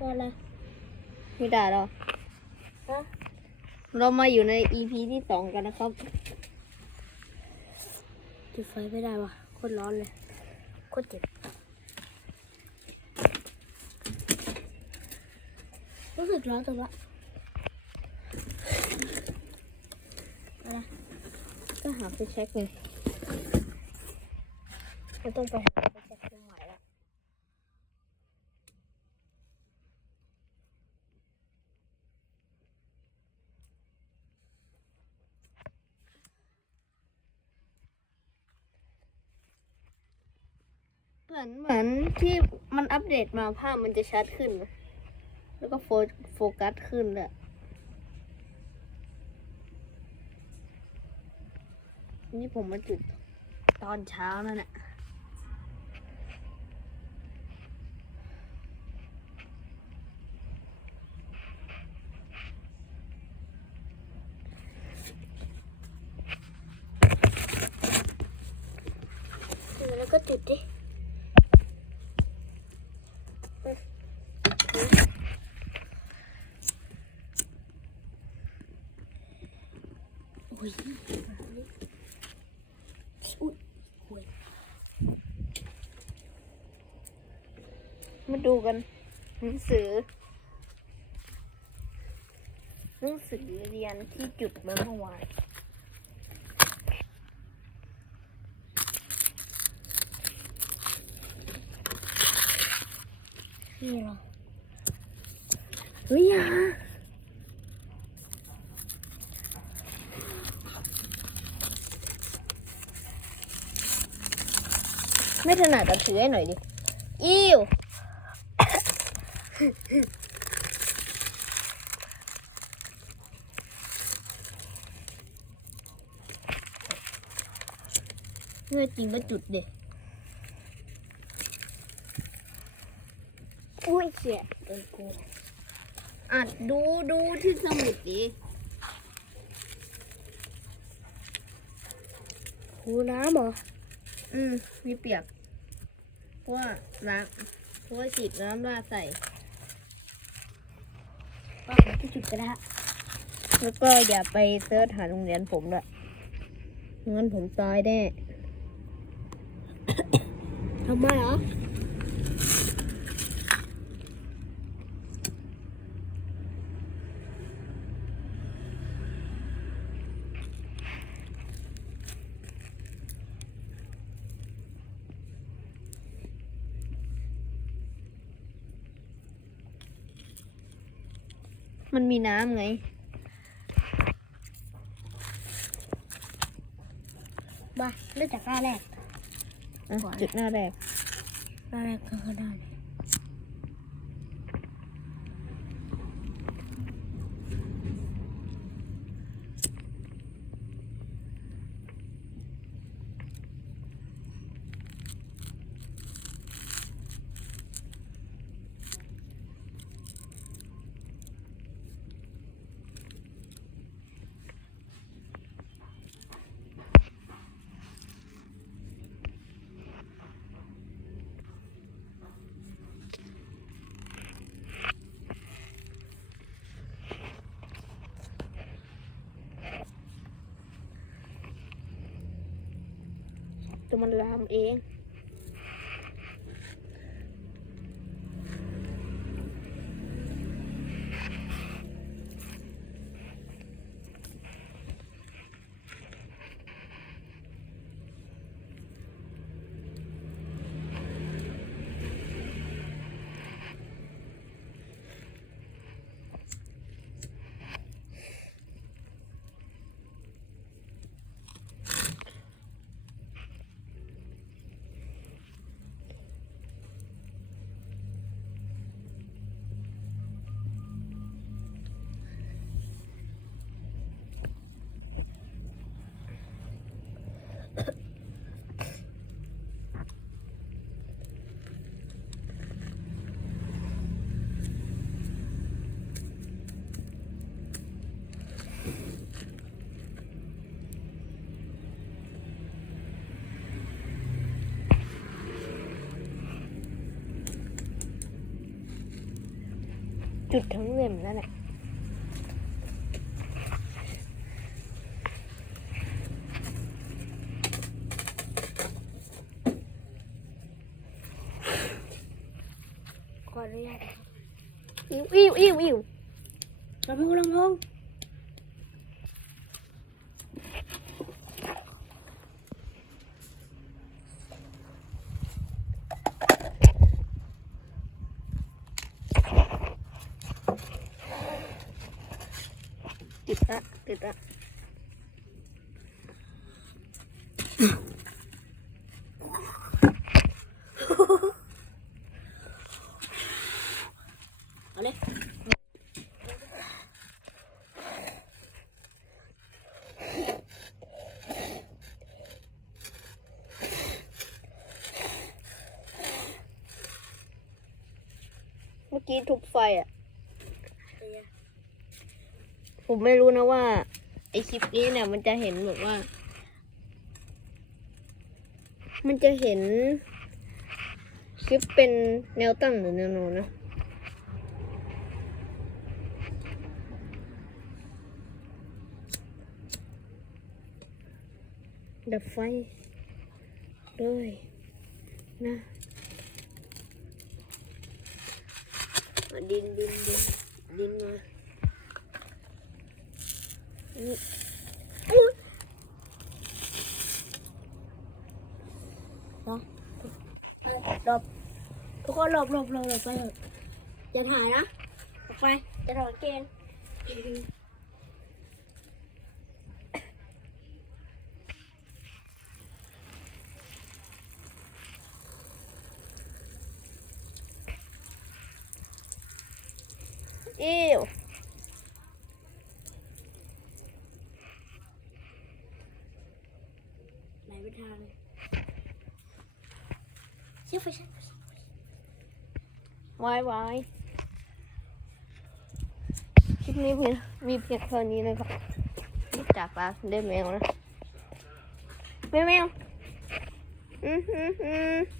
ตัวอะไรไม่ได้หรอฮะเรามาอยู่ใน EP ที่สองกันนะครับจุดไฟไม่ได้วะโคตรร้อนเลย โคตรเจ็บ รู้สึกร้อนจังวะอะไรก็หาไปเช็คเลยเราต้องไปหาไปเช็คเครื่องใหม่ละ เหมือนเหมือนที่มันอัปเดตมาภาพมันจะชัดขึ้น แล้วก็โฟโฟกัสขึ้นแหละนี่ผมมาจุดตอนเช้านั่นแหละแล้วก็จุดดิ อุ้ยอุ้ยอุ้ยมาดูกันหนังสือหนังสือเรียนที่จุดมาเมื่อวานนี่เหรอ เฮ้ยอย่าไม่ถนัดแต่ถือให้หน่อยดิ อิวเมื่อจริงก็จุดเด็อุ้ยเสียโดนกู อะดูดูที่สมุดดิหูน้ำเหรอ อืม มีเปียกเพราะว่าล้างเพราะว่าฉีดน้ำราดใส่ก็หาที่จุดก็ได้แล้วก็อย่าไปเสิร์ชหาโรงเรียนผมด้วยงั้นผมตายแน่ ทำไมเหรอ มันมีน้ำไง มาเริ่มจากหน้าแรกอะก่อนจุดหน้าแรกหน้าแรกก็ได้ ตัวมันลามเอง จุดทั้งเล่มนั่นแหละขออนุญาตอิวอิวอิวอิวลำโพงลำโพง ติดละ ติดละเอาเลยเมื่อกี้ทุบไฟอะ ผมไม่รู้นะว่าไอคลิปนี้เนี่ย มันจะเห็นแบบว่า มันจะเห็นคลิปเป็นแนวตั้งหรือแนวนอนนะดับไฟด้วยนะดินดินดินมานี่ หลบทุกคน หลบหลบหลบหลบไปเถอะอย่าถ่ายนะออกไปจะถอดเกงอิ้วไหนไปทางเลยเชื่อไฟฉา วายวายคลิปนี้เพียงมีเพียงเท่านี้นะครับจากปลาได้แมวนะแมวแมวอืมอืมอืม